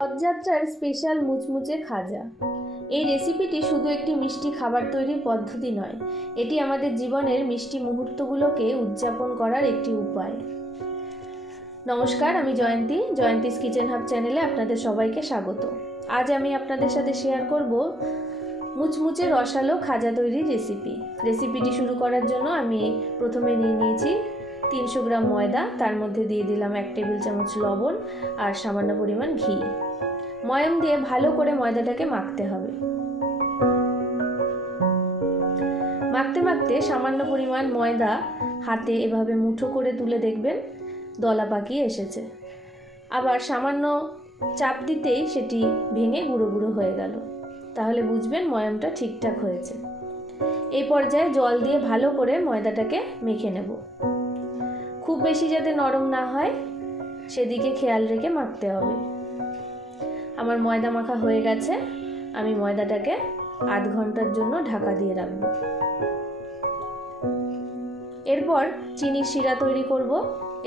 রথযাত্রার স্পেশাল মুচমুচে খাজা। এই রেসিপিটি শুধু একটি মিষ্টি খাবার তৈরির পদ্ধতি নয়, এটি আমাদের জীবনের মিষ্টি মুহূর্তগুলোকে উদযাপন করার একটি উপায়। নমস্কার, আমি জয়ন্তীস কিচেন হাব চ্যানেলে আপনাদের সবাইকে স্বাগত। আজ আমি আপনাদের সাথে শেয়ার করব মুচমুচে রসালো খাজা তৈরির রেসিপিটি শুরু করার জন্য আমি প্রথমে নিয়ে নিয়েছি 300 গ্রাম ময়দা, তার মধ্যে দিয়ে দিলাম 1 টেবিল চামচ লবণ আর সামান্য পরিমাণ ঘি। ময়াম দিয়ে ভালো করে ময়দাটাকে মাখতে হবে। মাখতে মাখতে সামান্য পরিমাণ ময়দা হাতে এভাবে মুঠো করে তুলে দেখবেন দলা পাকিয়ে এসেছে। আবার সামান্য চাপ দিতেই সেটি ভেঙে গুঁড়ো গুঁড়ো হয়ে গেল, তাহলে বুঝবেন ময়ামটা ঠিকঠাক হয়েছে। এই পর্যায়ে জল দিয়ে ভালো করে ময়দাটাকে মেখে নেব। খুব বেশি যাতে নরম না হয় সেদিকে খেয়াল রেখে মাখতে হবে। আমার ময়দা মাখা হয়ে গেছে, আমি ময়দাটাকে আধ ঘন্টার জন্য ঢাকা দিয়ে রাখব। এরপর চিনির শিরা তৈরি করব।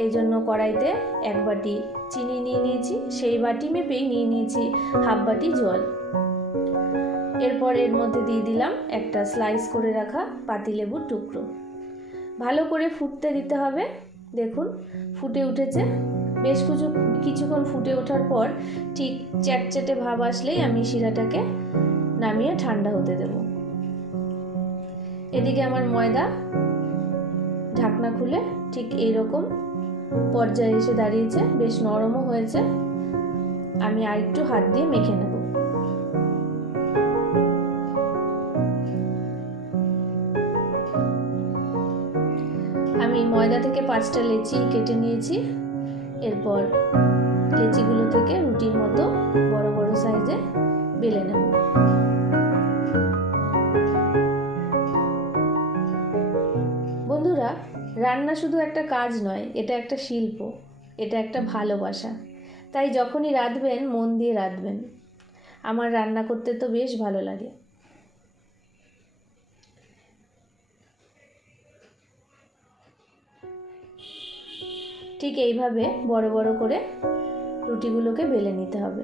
এই জন্য কড়াইতে 1 বাটি চিনি নিয়ে নিয়েছি, সেই বাটি মেপেই নিয়ে নিয়েছি হাফ বাটি জল। এরপর এর মধ্যে দিয়ে দিলাম একটা স্লাইস করে রাখা পাতিলেবুর টুকরো। ভালো করে ফুটতে দিতে হবে। দেখুন ফুটে উঠেছে। বেশ কিছুক্ষণ ফুটে ওঠার পর ঠিক চ্যাটচ্যাটে ভাব আসলেই আমি শিরাটাকে নামিয়ে ঠান্ডা হতে দেব। এদিকে আমার ময়দা ঢাকনা খুলে ঠিক এইরকম পর্যায়ে এসে দাঁড়িয়েছে, বেশ নরমও হয়েছে। আমি আরেকটু হাত দিয়ে মেখে নেব। আমি ময়দা থেকে 5টা লেচি কেটে নিয়েছি। এরপর লেচিগুলো থেকে রুটির মতো বড় বড় সাইজে বেলে নেব। বন্ধুরা, রান্না শুধু একটা কাজ নয়, এটা একটা শিল্প, এটা একটা ভালোবাসা। তাই যখনই রাঁধবেন মন দিয়ে রাঁধবেন। আমার রান্না করতে তো বেশ ভালো লাগে। ঠিক এইভাবে বড় বড় করে রুটিগুলোকে বেলে নিতে হবে।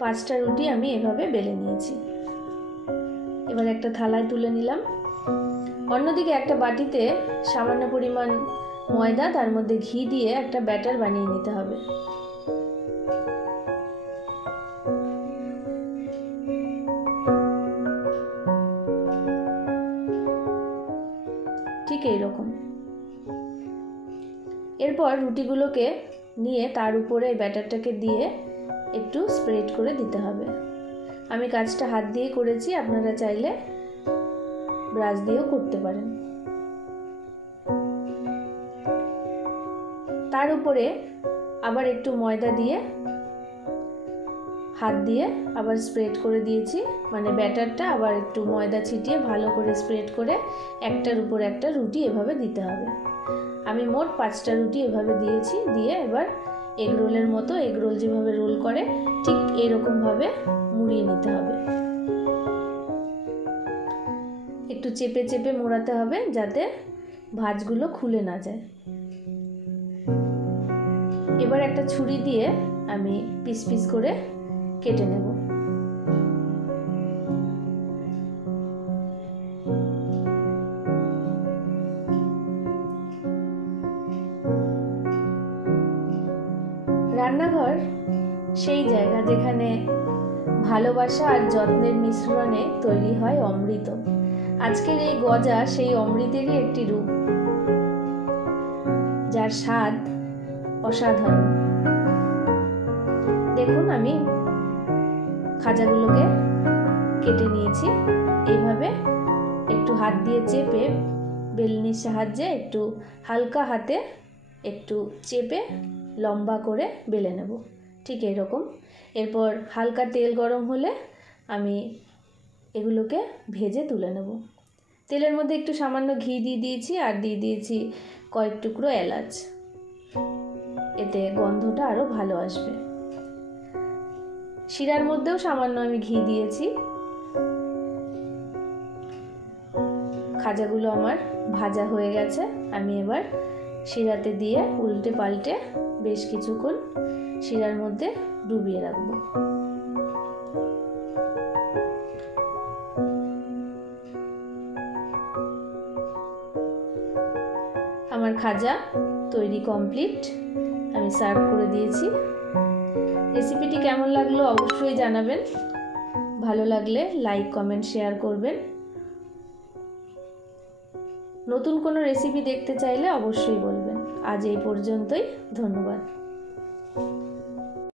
পাঁচটা রুটি আমি এভাবে বেলে নিয়েছি। এবার একটা থালায় তুলে নিলাম। অন্যদিকে একটা বাটিতে সামান্য পরিমাণ ময়দা, তার মধ্যে ঘি দিয়ে একটা ব্যাটার বানিয়ে নিতে হবে। ঠিক এইরকম। এরপর রুটিগুলোকে নিয়ে তার উপরে ব্যাটারটাকে দিয়ে একটু স্প্রেড করে দিতে হবে। আমি কাজটা হাত দিয়ে করেছি, আপনারা চাইলে ব্রাশ দিয়েও করতে পারেন। তার উপরে আবার একটু ময়দা দিয়ে হাত দিয়ে আবার স্প্রেড করে দিয়েছি, মানে ব্যাটারটা আবার একটু ময়দা ছিটিয়ে ভালো করে স্প্রেড করে একটার উপর একটা রুটি এভাবে দিতে হবে। আমি মোট 5টা রুটি এভাবে দিয়েছি। দিয়ে এবার এগ রোলের মতো, এগ রোল যেভাবে রোল করে ঠিক এরকমভাবে মুড়িয়ে নিতে হবে। একটু চেপে চেপে মোড়াতে হবে যাতে ভাঁজগুলো খুলে না যায়। এবার একটা ছুরি দিয়ে আমি পিস পিস করে কেটে নেব। রান্নাঘর সেই জায়গা যেখানে ভালোবাসা আর যত্নের মিশ্রণে তৈরি হয় অমৃত। আজকের এই গজা সেই অমৃতেরই একটি রূপ, যার স্বাদ অসাধারণ। দেখুন আমি খাজাগুলোকে কেটে নিয়েছি। এইভাবে একটু হাত দিয়ে চেপে বেলনির সাহায্যে একটু হালকা হাতে একটু চেপে লম্বা করে বেলে নেব, ঠিক এইরকম। এরপর হালকা তেল গরম হলে আমি এগুলোকে ভেজে তুলে নেব। তেলের মধ্যে একটু সামান্য ঘি দিয়ে দিয়েছি আর দিয়ে দিয়েছি কয়েক টুকরো এলাচ, এতে গন্ধটা আরও ভালো আসবে। শিরার মধ্যেও সামান্য আমি ঘি দিয়েছি। খাজাগুলো আমার ভাজা হয়ে গেছে। আমি এবার শিরাতে দিয়ে উল্টে পাল্টে বেশ কিছুক্ষণ শিরার মধ্যে ডুবিয়ে রাখবো। আমার খাজা তৈরি কমপ্লিট। আমি সার্ভ করে দিয়েছি। রেসিপিটি কেমন লাগলো অবশ্যই জানাবেন। ভালো লাগলে লাইক, কমেন্ট, শেয়ার করবেন। নতুন কোনো রেসিপি দেখতে চাইলে অবশ্যই বলবেন। আজ এই পর্যন্তই। ধন্যবাদ।